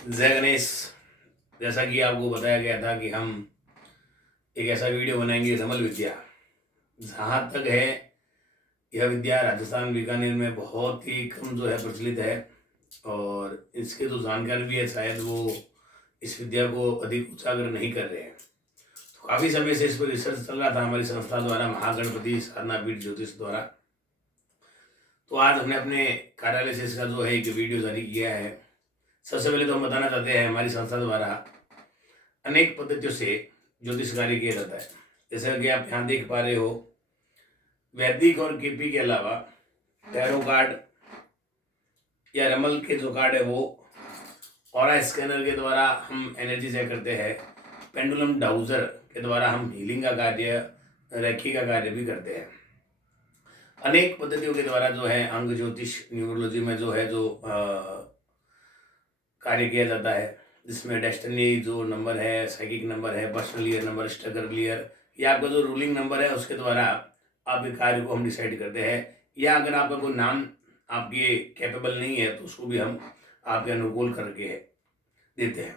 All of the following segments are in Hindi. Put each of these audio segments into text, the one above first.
जय गणेश। जैसा कि आपको बताया गया था कि हम एक ऐसा वीडियो बनाएंगे रमल विद्या। जहाँ तक है यह विद्या राजस्थान बीकानेर में बहुत ही कम जो है प्रचलित है, और इसके जो जानकार भी है शायद वो इस विद्या को अधिक उजागर नहीं कर रहे हैं। तो काफ़ी समय से इस पर रिसर्च चल रहा था हमारी संस्था द्वारा, महागणपति साधना पीठ ज्योतिष द्वारा। तो आज हमने अपने कार्यालय से इसका जो है एक वीडियो जारी किया है। सबसे पहले तो हम बताना चाहते हैं हमारी संस्था द्वारा अनेक पद्धतियों से ज्योतिष कार्य किया जाता है। जैसे कि आप यहाँ देख पा रहे हो, वैदिक और केपी के अलावा टैरो कार्ड या रमल के जो कार्ड है वो ऑरा स्कैनर के द्वारा हम एनर्जी चेक करते हैं। पेंडुलम डाउजर के द्वारा हम हीलिंग का कार्य, रेखी का कार्य भी करते हैं। अनेक पद्धतियों के द्वारा जो है अंग ज्योतिष न्यूमरोलॉजी में जो है जो कार्य किया जाता है, जिसमें डेस्टिनी जो नंबर है, साइकिक नंबर है, personal year number, struggle year, या आपका जो रूलिंग नंबर है उसके द्वारा आपके कार्य को हम डिसाइड करते हैं। या अगर आपका कोई नाम आपके कैपेबल नहीं है तो उसको भी हम आपके अनुकूल करके देते हैं।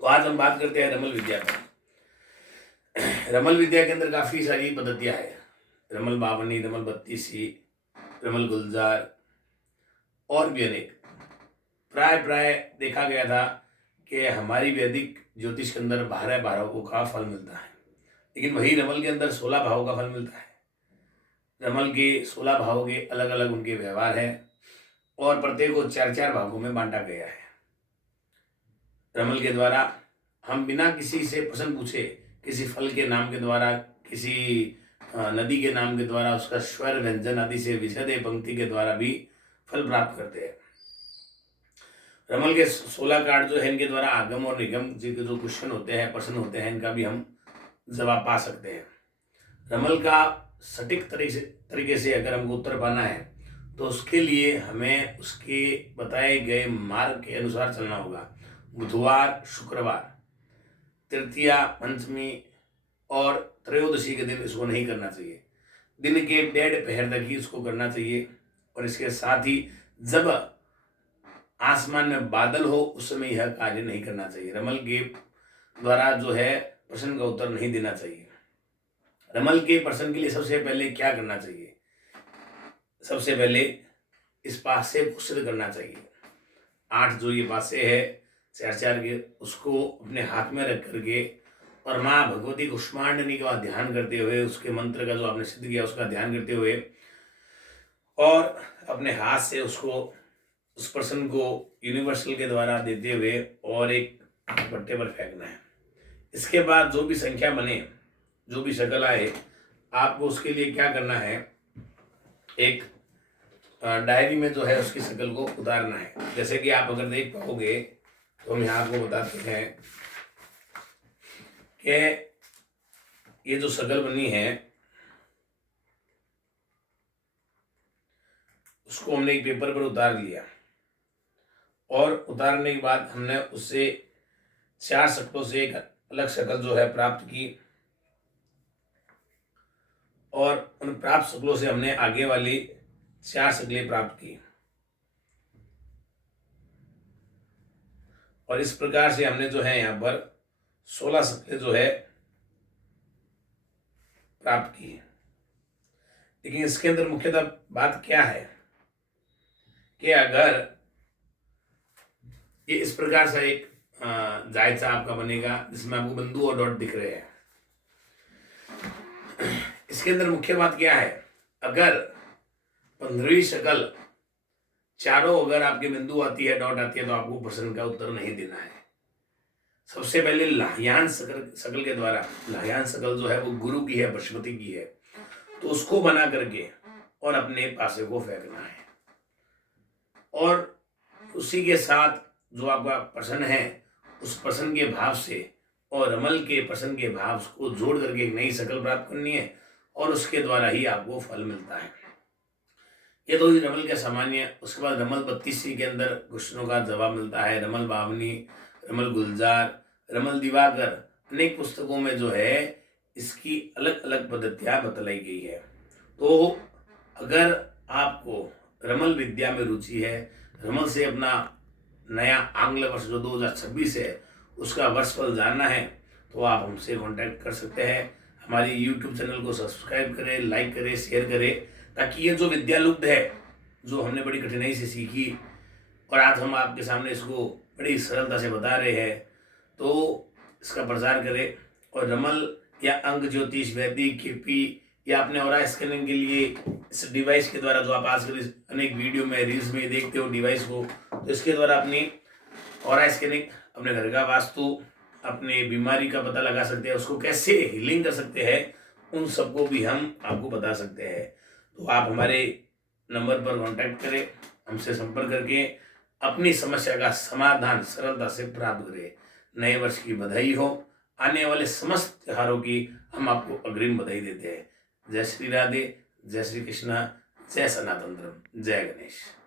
तो आज हम बात करते हैं रमल विद्या पर। रमल विद्या के अंदर काफ़ी सारी पद्धतियाँ हैं। रमल बावनी, रमल बत्तीसी, रमल गुलजार और भी अनेक। प्राय देखा गया था कि हमारी वैदिक ज्योतिष के अंदर 12 भावों का फल मिलता है, लेकिन वही रमल के अंदर 16 भावों का फल मिलता है। रमल के 16 भावों के अलग अलग उनके व्यवहार है और प्रत्येक को 4-4 भागों में बांटा गया है। रमल के द्वारा हम बिना किसी से प्रश्न पूछे, किसी फल के नाम के द्वारा, किसी नदी के नाम के द्वारा, उसका स्वर व्यंजन आदि से विशद पंक्ति के द्वारा भी फल प्राप्त करते हैं। रमल के 16 कार्ड जो है इनके द्वारा आगम और निगम जी के जो क्वेश्चन होते हैं, प्रश्न होते हैं, इनका भी हम जवाब पा सकते हैं। रमल का सटीक तरीके से अगर हमको उत्तर पाना है तो उसके लिए हमें उसके बताए गए मार्ग के अनुसार चलना होगा। बुधवार, शुक्रवार, तृतीया, पंचमी और त्रयोदशी के दिन इसको नहीं करना चाहिए। दिन के 1:30 पहर तक ही इसको करना चाहिए। और इसके साथ ही जब आसमान में बादल हो उस समय यह कार्य नहीं करना चाहिए। रमल के द्वारा जो है प्रश्न का उत्तर नहीं देना चाहिए। रमल के प्रश्न के लिए सबसे पहले क्या करना चाहिए? सबसे पहले इस पासे को सिद्ध करना चाहिए। 8 जो ये पासे है 4-4 के, उसको अपने हाथ में रख करके और माँ भगवती कुष्मांडनी का ध्यान करते हुए, उसके मंत्र का जो आपने सिद्ध किया उसका ध्यान करते हुए और अपने हाथ से उसको, उस पर्सन को यूनिवर्सल के द्वारा देते हुए और एक पट्टे पर फेंकना है। इसके बाद जो भी संख्या बने, जो भी शकल आए, आपको उसके लिए क्या करना है, एक डायरी में जो है उसकी शकल को उतारना है। जैसे कि आप अगर देख पाओगे तो हम यहाँ आपको बताते हैं कि ये जो शकल बनी है उसको हमने एक पेपर पर उतार लिया और उतारने के बाद हमने उससे 4 शक्लों से एक अलग शक्ल जो है प्राप्त की और उन प्राप्त शक्लों से हमने आगे वाली 4 शक्लें प्राप्त की और इस प्रकार से हमने जो है यहाँ पर 16 शक्लें जो है प्राप्त की। लेकिन इसके अंदर मुख्यतः बात क्या है कि अगर ये इस प्रकार से एक जायजा आपका बनेगा जिसमें आपको बिंदु और डॉट दिख रहे हैं। इसके अंदर मुख्य बात क्या है, अगर 15वीं शक्ल चारों अगर आपके बिंदु आती है, डॉट आती है, तो आपको प्रश्न का उत्तर नहीं देना है। सबसे पहले लाह्यांश शकल के द्वारा, लाह्यांश शकल जो है वो गुरु की है, बृहस्पति की है, तो उसको बना करके और अपने पासे को फेंकना है और उसी के साथ जो आपका प्रश्न है उस प्रश्न के भाव से और रमल के प्रश्न के भाव को जोड़ करके एक नई शक्ल प्राप्त करनी है और उसके द्वारा ही आपको फल मिलता है। ये तो रमल का सामान्य। उसके बाद रमल 32 के अंदर क्वेश्चनों का जवाब मिलता है। रमल बावनी, रमल गुलजार, रमल दिवाकर, अनेक पुस्तकों में जो है इसकी अलग अलग पद्धतियाँ बतलाई गई है। तो अगर आपको रमल विद्या में रुचि है, रमल से अपना नया आंग्ल वर्ष जो 2026 है उसका वर्षफल जानना है तो आप हमसे कांटेक्ट कर सकते हैं। हमारी यूट्यूब चैनल को सब्सक्राइब करें, लाइक करें, शेयर करें, ताकि ये जो विद्या लुप्त है, जो हमने बड़ी कठिनाई से सीखी और आज हम आपके सामने इसको बड़ी सरलता से बता रहे हैं, तो इसका प्रचार करें। और रमल या अंक ज्योतिष वैदिक केपी या अपने ऑरा स्कैनिंग के लिए इस डिवाइस के द्वारा, जो आप आजकल इस अनेक वीडियो में रील्स में देखते हो डिवाइस को, तो इसके द्वारा अपनी ऑरा स्कैनिंग, अपने घर का वास्तु, अपने बीमारी का पता लगा सकते हैं, उसको कैसे हीलिंग कर सकते हैं, उन सबको भी हम आपको बता सकते हैं। तो आप हमारे नंबर पर कांटेक्ट करें, हमसे संपर्क करके अपनी समस्या का समाधान सरलता से प्राप्त करें। नए वर्ष की बधाई हो। आने वाले समस्त त्योहारों की हम आपको अग्रिम बधाई देते हैं। जय श्री राधे, जय श्री कृष्णा, जय सनातन धर्म, जय गणेश।